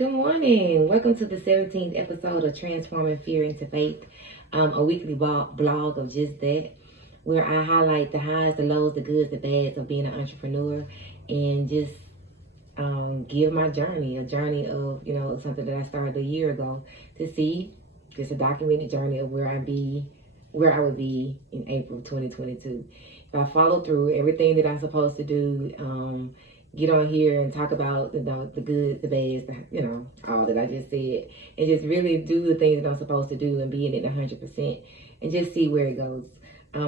Good morning. Welcome to the 17th episode of Transforming Fear into Faith, a weekly blog of just that, where I highlight the highs, the lows, the goods, the bads of being an entrepreneur, and just give my journey, a journey of, something that I started a year ago to see, just a documented journey of where I would be in April 2022. If I follow through everything that I'm supposed to do, get on here and talk about the good, the bad, all that I just said, and just really do the things that I'm supposed to do and be in it 100%, and just see where it goes.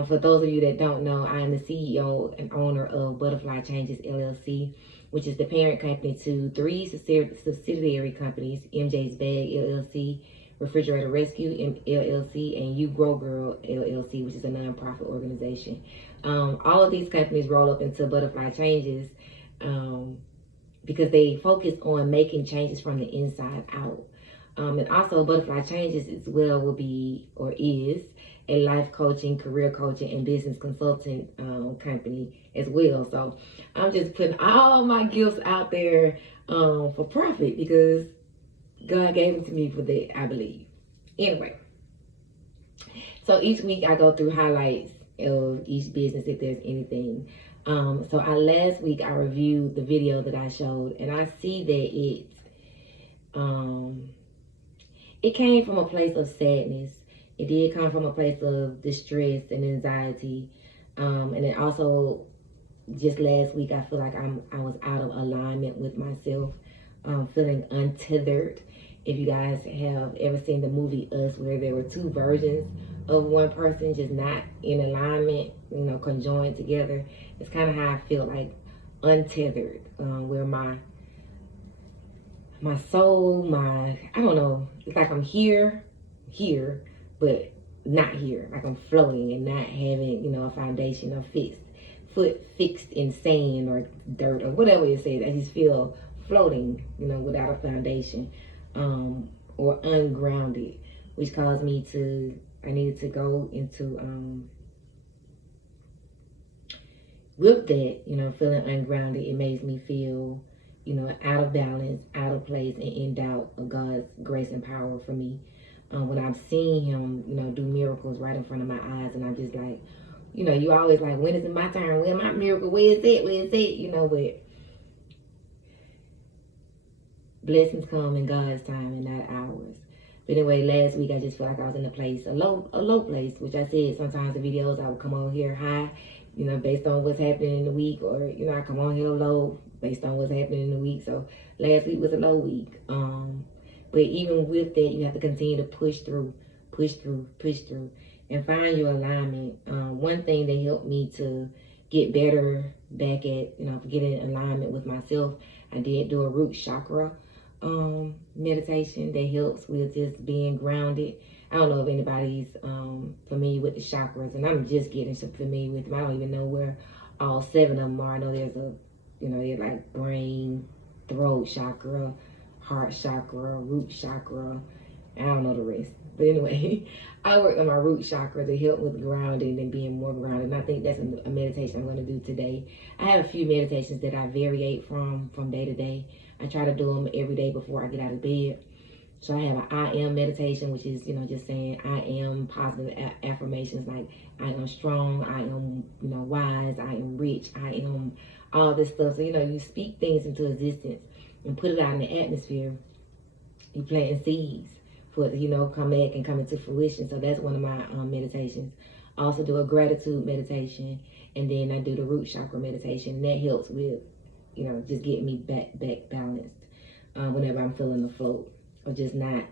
For those of you that don't know, I am the CEO and owner of Butterfly Changes LLC, which is the parent company to three subsidiary companies: MJ's Bag LLC, Refrigerator Rescue LLC, and You Grow Girl LLC, which is a nonprofit organization. All of these companies roll up into Butterfly Changes because they focus on making changes from the inside out. And also Butterfly Changes as well will be, or is, a life coaching, career coaching, and business consulting company as well. So I'm just putting all my gifts out there for profit because God gave them to me for that, I believe. Anyway, so each week I go through highlights of each business if there's anything. So last week I reviewed the video that I showed, and I see that it came from a place of sadness. It did come from a place of distress and anxiety. And it also, just last week, I feel like I was out of alignment with myself, feeling untethered. If you guys have ever seen the movie Us, where there were two versions of one person just not in alignment, conjoined together, it's kind of how I feel, like untethered, where my soul, I don't know, it's like I'm here, but not here. Like I'm floating and not having, a foundation or foot fixed in sand or dirt or whatever it says. I just feel floating, without a foundation, or ungrounded, which caused me I needed to go into, with that, feeling ungrounded. It makes me feel, out of balance, out of place, and in doubt of God's grace and power for me. When I'm seeing him, do miracles right in front of my eyes, and I'm just like, you always like, when is it my turn? When my miracle? Where is it? But blessings come in God's time and not ours. But anyway, last week I just felt like I was in a low place, which I said sometimes in videos I would come on here high, based on what's happening in the week, or I come on here low based on what's happening in the week. So last week was a low week. But even with that, you have to continue to push through, and find your alignment. One thing that helped me to get better back at, getting in alignment with myself, I did do a root chakra meditation that helps with just being grounded. I don't know if anybody's familiar with the chakras, and I'm just getting familiar with them. I don't even know where all 7 of them are. I know there's they're like brain, throat chakra, heart chakra, root chakra. I don't know the rest. But anyway, I work on my root chakra to help with grounding and being more grounded. And I think that's a meditation I'm going to do today. I have a few meditations that I variate from day to day. I try to do them every day before I get out of bed. So I have an I am meditation, which is, just saying I am, positive affirmations like I am strong, I am, wise, I am rich, I am all this stuff. So, you speak things into existence and put it out in the atmosphere. You planting seeds for it to, come back and come into fruition. So that's one of my meditations. I also do a gratitude meditation, and then I do the root chakra meditation. And that helps with, just getting me back balanced whenever I'm feeling the float or just not.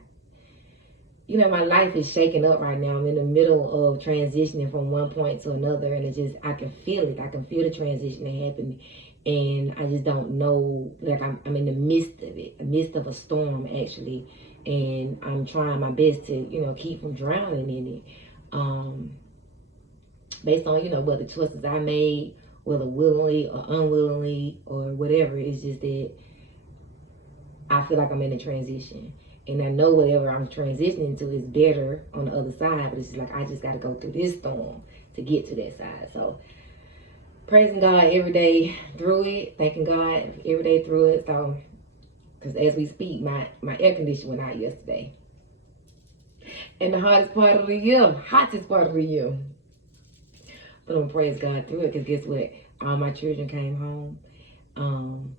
My life is shaking up right now. I'm in the middle of transitioning from one point to another, and I can feel it. I can feel the transition that happened, and I just don't know. Like I'm in the midst of it, the midst of a storm actually, and I'm trying my best to keep from drowning in it. Based on what the choices I made, whether willingly or unwillingly or whatever, it's just that I feel like I'm in a transition. And I know whatever I'm transitioning to is better on the other side, but it's just like I just got to go through this storm to get to that side. So praising God every day through it, thanking God every day through it. So Because as we speak, my air conditioner went out yesterday. And the hottest part of the year. But I'm praise God through it, because guess what? All my children came home.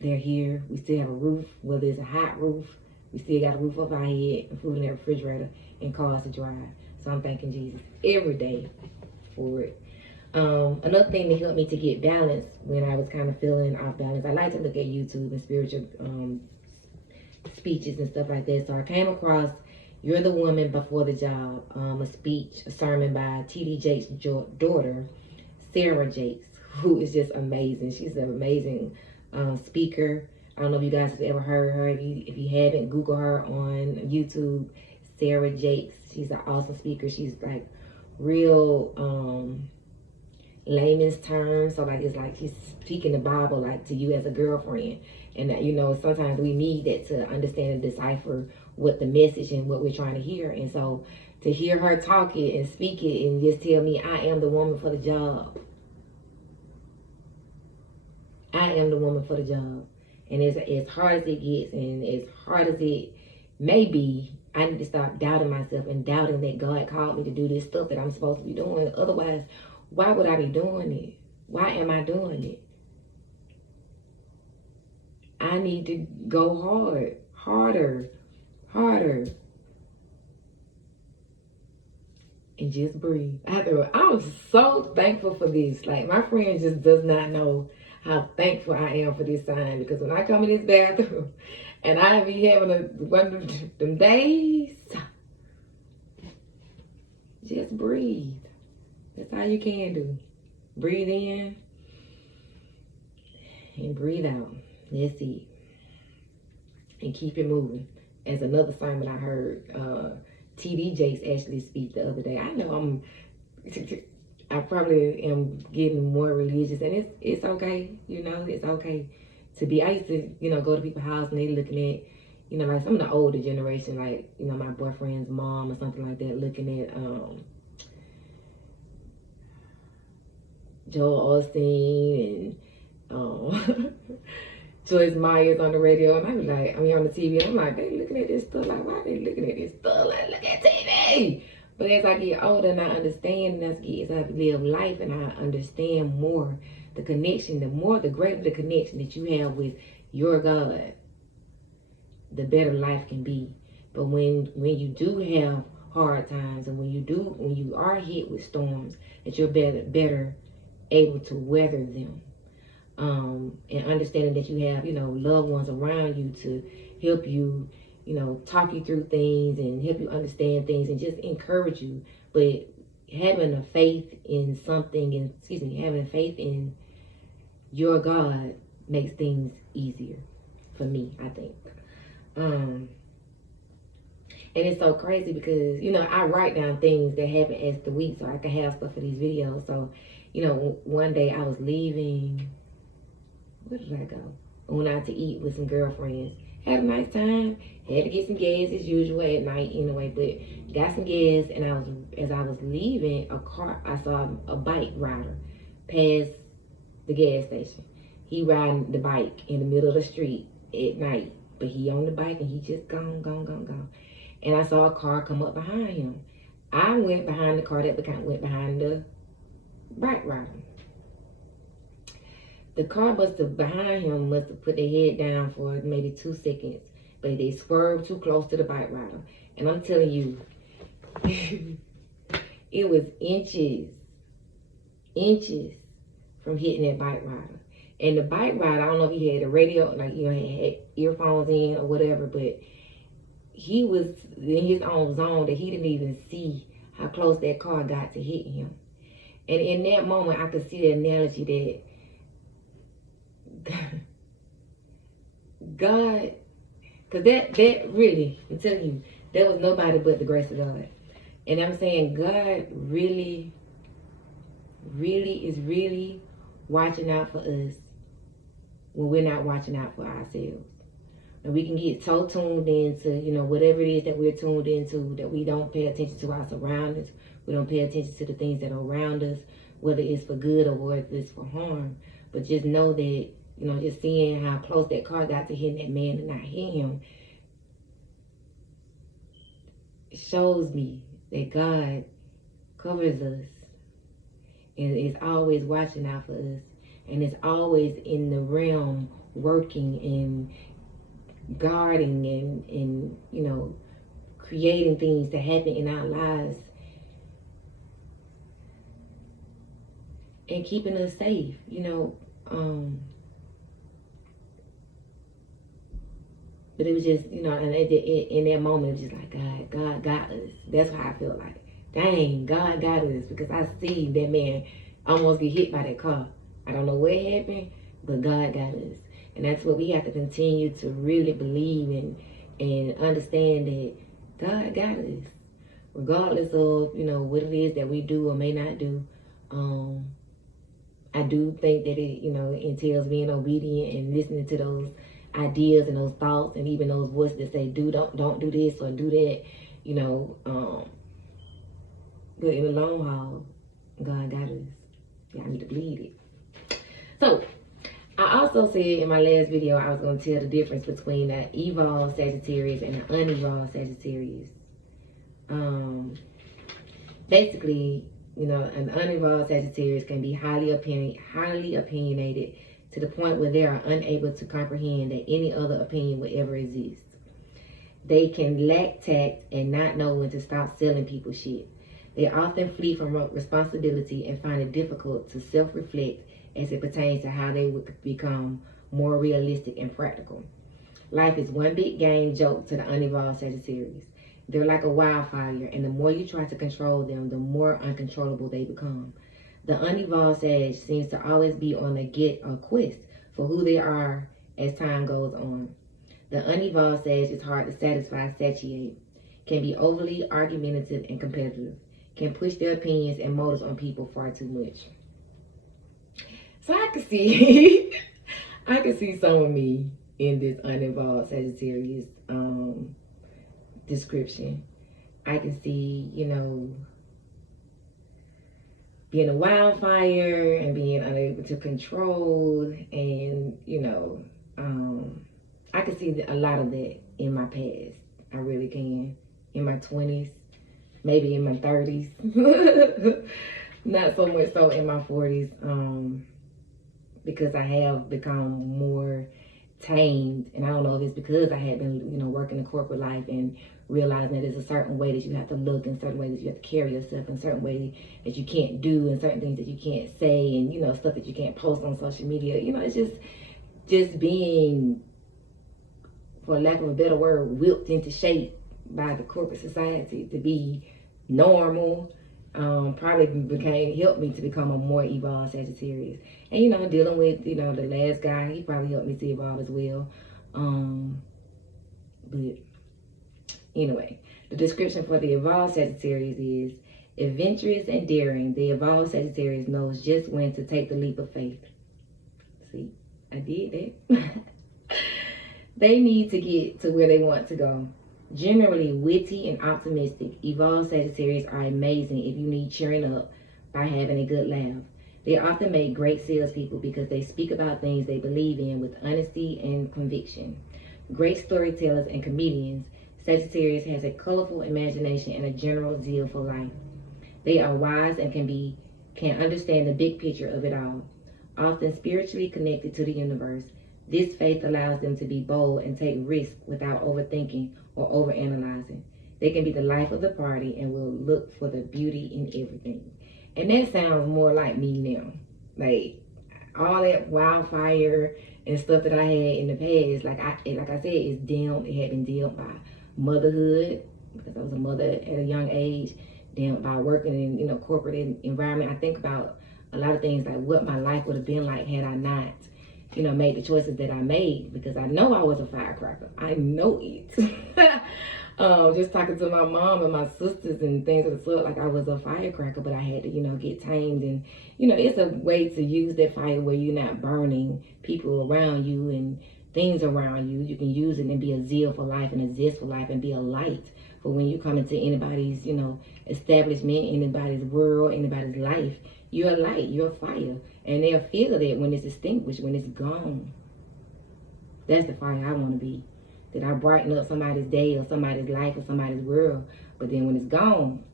They're here. We still have a roof, whether it's a hot roof. We still got a roof over our head, and food in the refrigerator, and cars to drive. So I'm thanking Jesus every day for it. Another thing that helped me to get balance when I was kind of feeling off balance, I like to look at YouTube and spiritual speeches and stuff like that. So I came across You're the Woman Before the Job, a sermon by T.D. Jakes' daughter, Sarah Jakes, who is just amazing. She's an amazing speaker. I don't know if you guys have ever heard her. If you haven't, Google her on YouTube, Sarah Jakes. She's an awesome speaker. She's like real layman's terms. So like, it's like she's speaking the Bible like to you as a girlfriend. And that, you know, sometimes we need that to understand and decipher what the message and what we're trying to hear. And so to hear her talk it and speak it and just tell me I am the woman for the job. I am the woman for the job. And as hard as it gets and as hard as it may be, I need to stop doubting myself and doubting that God called me to do this stuff that I'm supposed to be doing. Otherwise, why would I be doing it? Why am I doing it? I need to go harder, and just breathe. I'm so thankful for this. Like, my friend just does not know how thankful I am for this sign, because when I come in this bathroom and I be having one of them days, just breathe. That's all you can do. Breathe in and breathe out. That's it. And keep it moving. As another sermon I heard, T.D. Jakes actually speak the other day. I know I probably am getting more religious, and it's okay, you know, it's okay to be. I used to, you know, go to people's house and they looking at, you know, like some of the older generation, like, you know, my boyfriend's mom or something like that, looking at Joel Osteen and Joyce Myers on the radio, and I was like, I mean, on the TV, I'm like, they looking at this stuff, like, why are they looking at this stuff? Like, look at TV. But as I get older and I understand, and as I live life and I understand more the connection, the greater the connection that you have with your God, the better life can be. But when you do have hard times, and when you are hit with storms, that you're better able to weather them. And understanding that you have, you know, loved ones around you to help you, you know, talk you through things and help you understand things and just encourage you. But having a faith in something, and having a faith in your God makes things easier for me, I think. And it's so crazy because, you know, I write down things that happen as the week so I can have stuff for these videos. So, you know, one day I was leaving. Where did I go? I went out to eat with some girlfriends. Had a nice time. Had to get some gas as usual at night anyway, but got some gas, and as I was leaving, I saw a bike rider pass the gas station. He riding the bike in the middle of the street at night, but he on the bike and he just gone. And I saw a car come up behind him. I went behind the car that went behind the bike rider. The car behind him must have put their head down for maybe 2 seconds, but they swerved too close to the bike rider. And I'm telling you, it was inches from hitting that bike rider. And the bike rider, I don't know if he had a radio, like, you know, he had earphones in or whatever, but he was in his own zone that he didn't even see how close that car got to hitting him. And in that moment, I could see the analogy that God, because that really, I'm telling you, that was nobody but the grace of God. And I'm saying God really is watching out for us when we're not watching out for ourselves. And we can get so tuned into, you know, whatever it is that we're tuned into, that we don't pay attention to our surroundings. We don't pay attention to the things that are around us, whether it's for good or whether it's for harm. But just know that You know, just seeing how close that car got to hitting that man and not hit him, it shows me that God covers us and is always watching out for us, and is always in the realm working and guarding and you know, creating things to happen in our lives and keeping us safe, you know. But it was just, you know, and in that moment, it was just like, God got us. That's how I feel like. Dang, God got us, because I see that man almost get hit by that car. I don't know what happened, but God got us. And that's what we have to continue to really believe and understand, that God got us. Regardless of, you know, what it is that we do or may not do. I do think that it, you know, entails being obedient and listening to those ideas and those thoughts and even those voices that say, don't do this or do that, you know. But in the long haul, God got us. Y'all need to believe it. So, I also said in my last video I was going to tell the difference between an evolved Sagittarius and an unevolved Sagittarius. Basically, you know, an unevolved Sagittarius can be highly opinionated to the point where they are unable to comprehend that any other opinion would ever exist. They can lack tact and not know when to stop selling people shit. They often flee from responsibility and find it difficult to self-reflect as it pertains to how they would become more realistic and practical. Life is one big game joke to the unevolved Sagittarius. They're like a wildfire, and the more you try to control them, the more uncontrollable they become. The unevolved Sag seems to always be on a quest for who they are as time goes on. The unevolved Sag is hard to satisfy, satiate, can be overly argumentative and competitive, can push their opinions and motives on people far too much. So I can see, I can see some of me in this unevolved Sagittarius description. I can see, you know, being a wildfire and being unable to control, and, you know, I can see a lot of that in my past. I really can. In my 20s, maybe in my 30s. Not so much so in my 40s, because I have become more tamed. And I don't know if it's because I had been, you know, working in corporate life and realizing that there's a certain way that you have to look, and certain way that you have to carry yourself, and certain way that you can't do, and certain things that you can't say, and, you know, stuff that you can't post on social media. You know, it's just being, for lack of a better word, whipped into shape by the corporate society to be normal. Probably helped me to become a more evolved Sagittarius. And, you know, dealing with, you know, the last guy, he probably helped me to evolve as well. But anyway, the description for the evolved Sagittarius is adventurous and daring. The evolved Sagittarius knows just when to take the leap of faith. See, I did that. They need to get to where they want to go. Generally witty and optimistic, evolved Sagittarius are amazing if you need cheering up by having a good laugh. They often make great salespeople because they speak about things they believe in with honesty and conviction. Great storytellers and comedians, Sagittarius has a colorful imagination and a general zeal for life. They are wise and can understand the big picture of it all. Often spiritually connected to the universe, this faith allows them to be bold and take risks without overthinking or overanalyzing. They can be the life of the party and will look for the beauty in everything. And that sounds more like me now. Like, all that wildfire and stuff that I had in the past, like I said, it's dimmed. It had been dimmed by motherhood, because I was a mother at a young age, dimmed by working in, you know, corporate environment. I think about a lot of things, like what my life would have been like had I not, you know, made the choices that I made, because I know I was a firecracker. I know it. Just talking to my mom and my sisters and things of the sort, like I was a firecracker, but I had to, you know, get tamed. And, you know, it's a way to use that fire where you're not burning people around you and things around you. You can use it and be a zeal for life and a zest for life and be a light for when you come into anybody's, you know, establishment, anybody's world, anybody's life. You're a light, you're a fire. And they'll feel that when it's extinguished, when it's gone. That's the fire I want to be. That I brighten up somebody's day or somebody's life or somebody's world. But then when it's gone,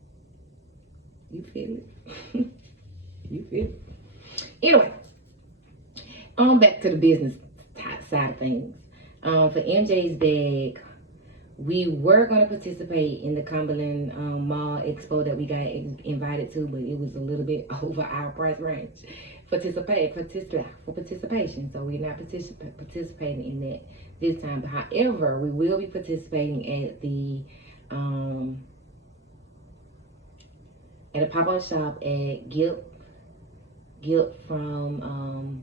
you feel it. You feel it. Anyway, on back to the business side of things. For MJ's bag, we were going to participate in the Cumberland Mall Expo that we got invited to, but it was a little bit over our price range for participation. So we're not participating in that this time. But however, we will be participating at the at a pop-up shop at Gilt from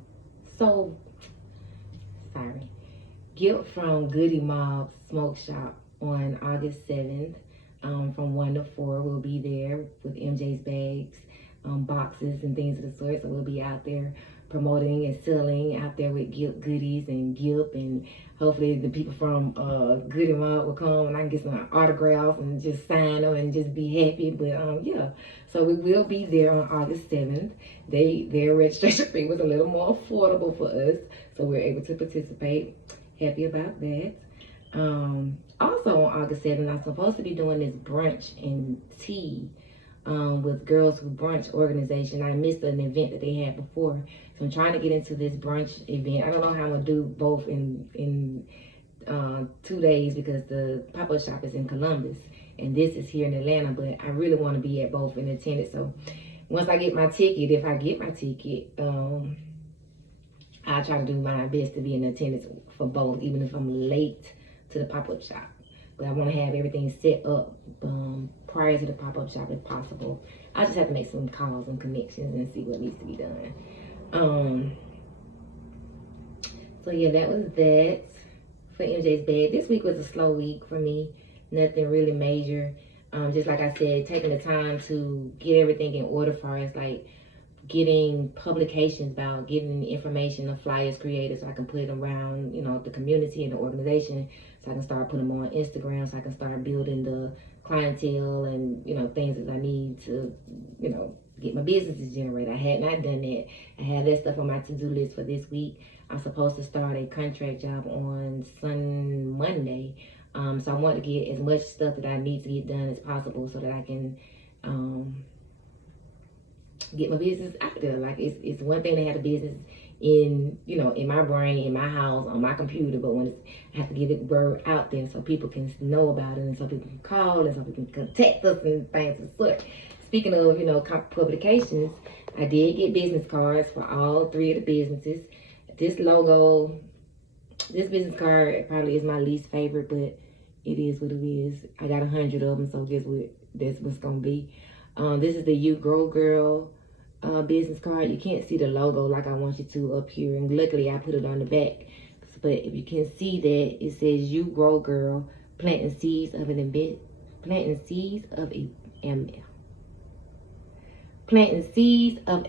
Gilt from Goody Mob Smoke Shop on August 7th from 1 to 4. We'll be there with MJ's bags, boxes and things of the sort. So we'll be out there promoting and selling out there with Gilt goodies and Gilt, and hopefully the people from Goody Mob will come and I can get some autographs and just sign them and just be happy. But yeah, so we will be there on August 7th. Their registration fee was a little more affordable for us, so we're able to participate. Happy about that. Also on August 7th, I'm supposed to be doing this brunch and tea with Girls Who Brunch organization. I missed an event that they had before, so I'm trying to get into this brunch event. I don't know how I'm gonna do both in 2 days because the pop-up shop is in Columbus and this is here in Atlanta, but I really want to be at both and attend it. So once I get my ticket, if I get my ticket, I'll try to do my best to be in attendance for both, even if I'm late to the pop-up shop. But I want to have everything set up prior to the pop-up shop if possible. I just have to make some calls and connections and see what needs to be done. So yeah, that was that for MJ's bag. This week was a slow week for me. Nothing really major. Just like I said, taking the time to get everything in order for us, like getting publications about, getting information, the flyers created so I can put it around, you know, the community and the organization, so I can start putting them on Instagram, so I can start building the clientele and, you know, things that I need to, you know, get my businesses generated. I had not done that. I had that stuff on my to-do list for this week. I'm supposed to start a contract job on Monday. So I want to get as much stuff that I need to get done as possible so that I can get my business out there. Like it's one thing to have a business in, you know, in my brain, in my house, on my computer, but when I have to get the word out there so people can know about it and so people can call and so people can contact us and things of such. Speaking of, you know, publications, I did get business cards for all 3 of the businesses. This logo, this business card probably is my least favorite, but it is what it is. I got 100 of them, so guess what? That's what's gonna be. This is the You Grow Girl business card. You can't see the logo like I want you to up here, and luckily I put it on the back. But if you can see that, it says You Grow Girl, planting seeds of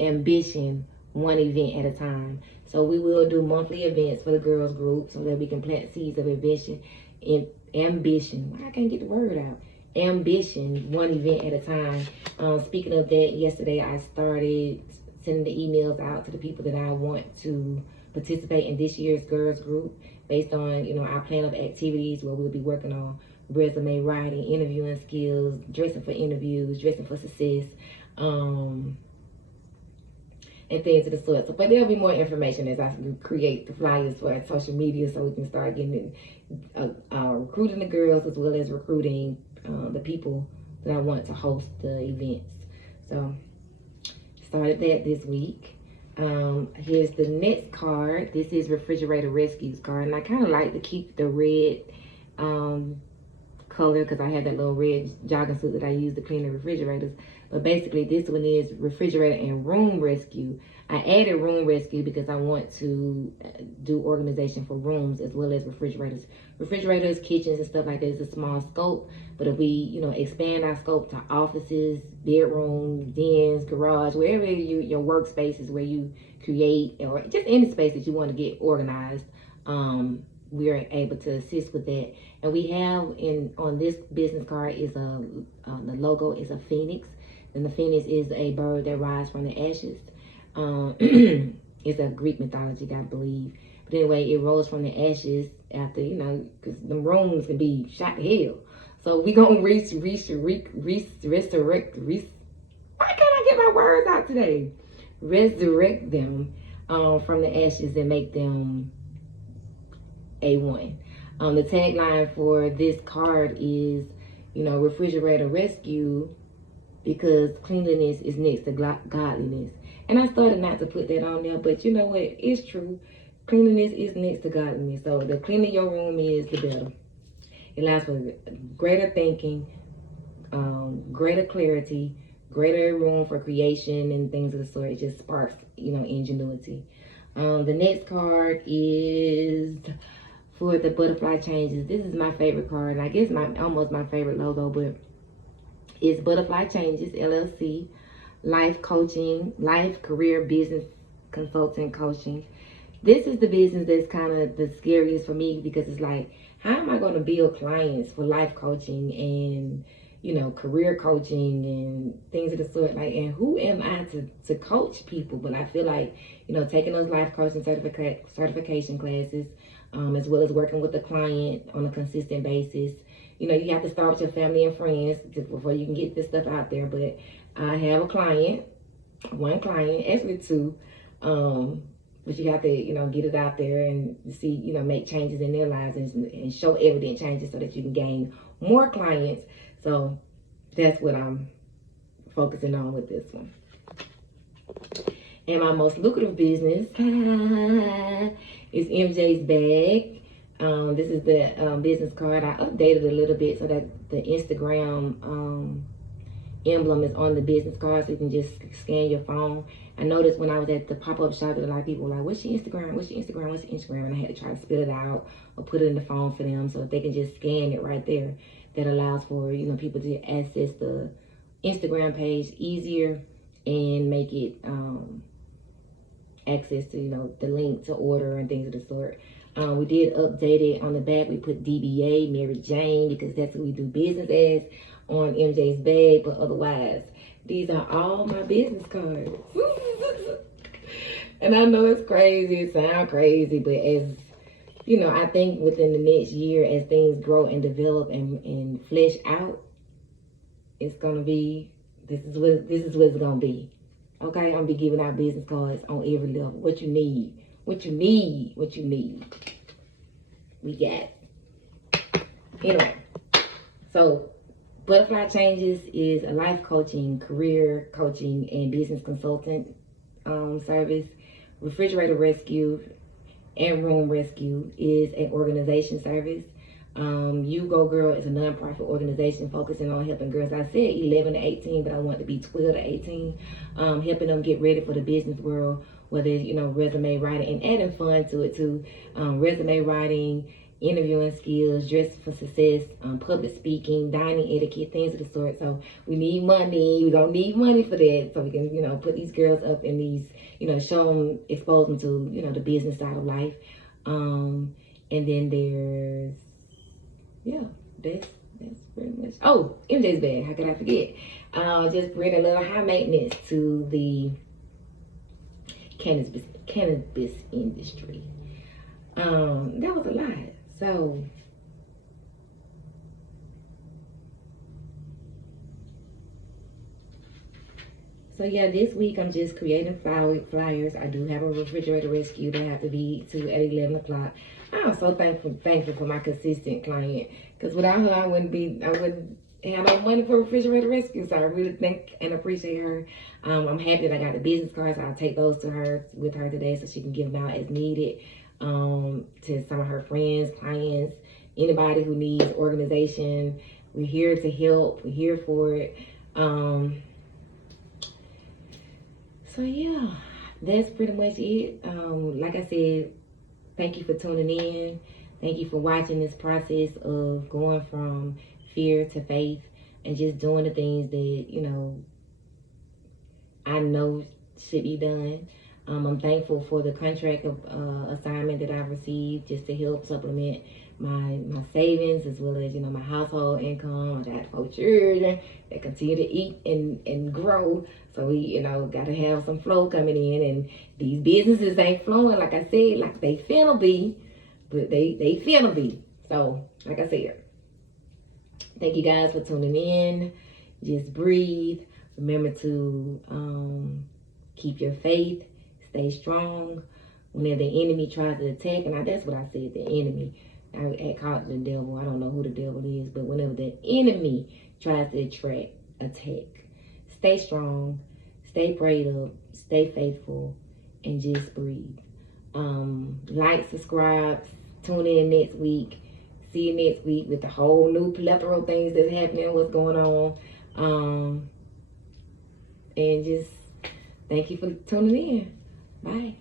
ambition, one event at a time. So we will do monthly events for the girls group so that we can plant seeds of ambition. Why I can't get the word out? Ambition, one event at a time. Speaking of that, yesterday I started sending the emails out to the people that I want to participate in this year's girls group based on, you know, our plan of activities where we'll be working on resume writing, interviewing skills, dressing for interviews, dressing for success, and things of the sort. So, but there'll be more information as I create the flyers for social media so we can start getting recruiting the girls as well as recruiting the people that I want to host the events. So started that this week. Here's the next card. This is Refrigerator Rescues card, and I kind of like to keep the red color because I had that little red jogging suit that I use to clean the refrigerators. But basically this one is refrigerator and room rescue. I added room rescue because I want to do organization for rooms as well as refrigerators. Refrigerators, kitchens and stuff like that is a small scope, but if we, you know, expand our scope to offices, bedrooms, dens, garage, wherever your workspaces where you create, or just any space that you want to get organized, we are able to assist with that. And we have on this business card is the logo is a phoenix. And the phoenix is a bird that rises from the ashes. It's a Greek mythology, I believe. But anyway, it rose from the ashes after, because the rooms can be shot to hell. So we gonna why can't I get my words out today? Resurrect them from the ashes and make them A1. The tagline for this card is, refrigerator rescue, because cleanliness is next to godliness. And I started not to put that on there, but you know what? It's true. Cleanliness is next to godliness. So the cleaner your room is, the better. It allows for greater thinking, greater clarity, greater room for creation and things of the sort. It just sparks, ingenuity. The next card is for the butterfly changes. This is my favorite card, and I guess almost my favorite logo, but it's Butterfly Changes LLC, life coaching, life, career, business consulting coaching. This is the business that's kind of the scariest for me, because it's like, how am I going to build clients for life coaching and career coaching and things of the sort? Like, and who am I to coach people? But I feel like, taking those life coaching certification classes, as well as working with the client on a consistent basis. You have to start with your family and friends before you can get this stuff out there. But I have one client, actually two, but you have to, get it out there and see, make changes in their lives and show evident changes so that you can gain more clients. So that's what I'm focusing on with this one. And my most lucrative business is MJ's Bag. This is the business card. I updated a little bit so that the Instagram emblem is on the business card, so you can just scan your phone. I noticed when I was at the pop-up shop that a lot of people were like, what's your Instagram? What's your Instagram? What's your Instagram? And I had to try to spit it out or put it in the phone for them, so if they can just scan it right there. That allows for, people to access the Instagram page easier and make it access to, the link to order and things of the sort. We did update it on the back. We put DBA, Mary Jane, because that's who we do business as on MJ's Bag. But otherwise, these are all my business cards. And I know it's crazy, it sounds crazy, but as I think within the next year, as things grow and develop and flesh out, it's gonna be, this is what it's gonna be. Okay, I'm gonna be giving out business cards on every level. What you need. We got. Anyway, so Butterfly Changes is a life coaching, career coaching, and business consultant service. Refrigerator Rescue and Room Rescue is an organization service. You Go Girl is a nonprofit organization focusing on helping girls. I said 11 to 18, but I want to be 12 to 18, helping them get ready for the business world, whether it's, resume writing and adding fun to it too. Resume writing, interviewing skills, dress for success, public speaking, dining etiquette, things of the sort. So we need money. We don't need money for that. So we can, put these girls up in these, show them, expose them to, the business side of life. And then there's, that's pretty much. Oh, MJ's Bag. How could I forget? Just bring a little high maintenance to the cannabis industry. That was a lot. So yeah, this week I'm just creating flyers. I do have a refrigerator rescue that I have to be to at 11 o'clock. I'm so thankful for my consistent client, because without her, I wouldn't have no money for refrigerator rescue. So I really thank and appreciate her. I'm happy that I got the business cards. I'll take those to her with her today so she can give them out as needed to some of her friends, clients, anybody who needs organization. We're here to help. We're here for it. So yeah, that's pretty much it. Like I said, thank you for tuning in. Thank you for watching this process of going from fear to faith and just doing the things that, I know should be done. I'm thankful for the contract of assignment that I've received just to help supplement my savings, as well as, you know, my household income. I got 4 children that continue to eat and grow. So we, you know, got to have some flow coming in, and these businesses ain't flowing, like I said, like they finna be, but they finna be. So, like I said, thank you guys for tuning in. Just breathe. Remember to keep your faith. Stay strong. Whenever the enemy tries to attack, and that's what I said, the enemy. I called it the devil. I don't know who the devil is, but whenever the enemy tries to attack, stay strong, stay prayed up, stay faithful, and just breathe. Like, subscribe, tune in next week. See you next week with the whole new plethora of things that's happening, what's going on. And just thank you for tuning in. Bye.